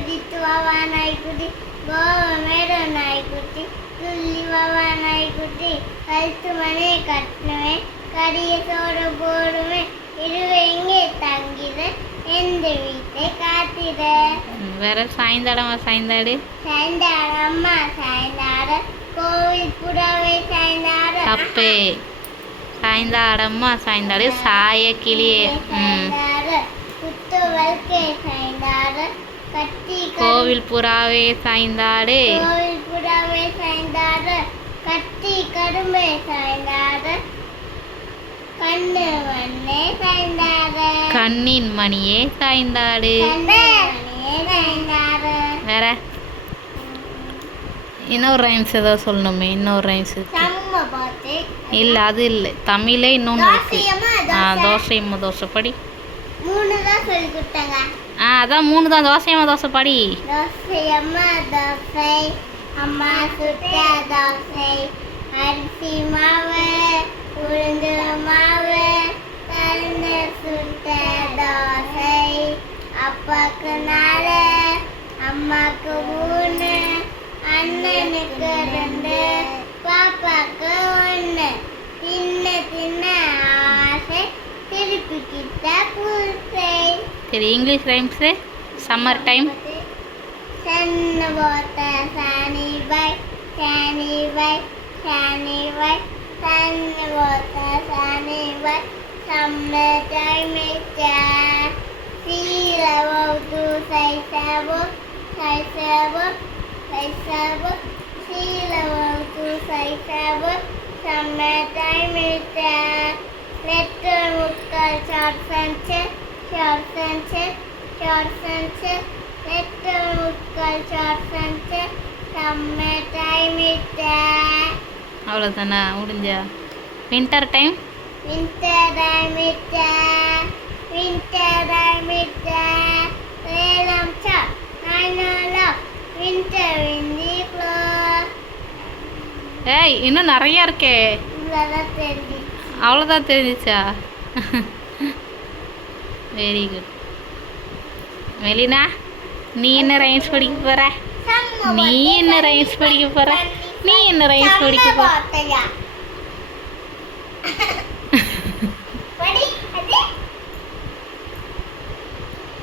நாய்க்குட்டி துவாவா நாய்க்குட்டி கோவமேடோ நாய்க்குட்டி துள்ளி வாவா நாய்க்குட்டி கழுத்து மணி கட்டுவேன் கரிய சோறு போடுவேன் இருவே எங்கே தங்கிட எந்த வீட்டை காத்திட. வேற சாய்ந்தாடமா சாய்ந்தாடு. சாய்ந்தாடு அம்மா சாய்ந்தாடு கோவில் புறாவை சாய்ந்தாடு. தப்பே. சாய்ந்தாடம்மா சாய்ந்தாடு சாய கிளியே. குத்து வல்கே சாய்ந்தாடு கட்டி கோவில் புறாவே சாய்ந்தாடு. கோவில் புறாவை சாய்ந்தாடு கட்டி கடுமை சாய்ந்தாடு கண்ணு மண்ணே சாய்ந்தாடு. கண்ணின் மணியே சாய்ந்தாடு. சாய்ந்தாடு. வேற இன்னொரு ரைம்ஸ் ஏதாவது சொல்லணுமே. இன்னொரு ரைம்ஸ் இல்லை அது இல்லை தமிழே இன்னொன்று இருக்கு. தோசையம்மா தோசை படி. 3 தான் சொல்லி கொடுத்தாங்க. அதான் 3 தான். தோசையம்மா தோசை படி. தோசையம்மா தோசை அம்மா சுட்ட தோசை அரிசி மாவு உளுந்து மாவு கலந்து சுட்ட தோசை அப்பாக்கு 4 அம்மாக்கு 3 அண்ணனுக்கு 2 பாப்பாக்கு 1 தின்ன தின்ன ஆசை திருப்பிக்கிட்ட பூசை. சரி இங்கிலீஷ் ரைம்ஸு. Summer time. சன்ன போட்ட சாணி பை சாணி பை சாணி பை சன்ன போட்ட சாணி பை சம்மர் டைம் சீலவோ தூ சைசவோ சைசவோ சைசவோ சீலவோ தூ சைசவோ சம்மர் டைம் லெட்டர் முக்கால் ஷார்ட் சென்டர் ஷார்ட் சென்டர் ஷார்ட் சென்டர் லெட்டர் முக்கால் ஷார்ட் சென்டர் சம்மர் டைம் அவ்வளோதானா முடிஞ்சா. Winter time. Winter time winter time லேலம் சார் நானோ வின்டர் விந்தி க்ளோஸ். ஏய் இன்னும் நிறையா இருக்கே. இவ்வளோதான் தெரிஞ்சு. அவ்வளோதான் தெரிஞ்சிச்சா? Very good. மெலினா நீ என்ன ரைம்ஸ் படிக்க போற? நீ என்ன ரைம்ஸ் படிக்க போற? நீ என்ன ரைம்ஸ் படிக்க போற?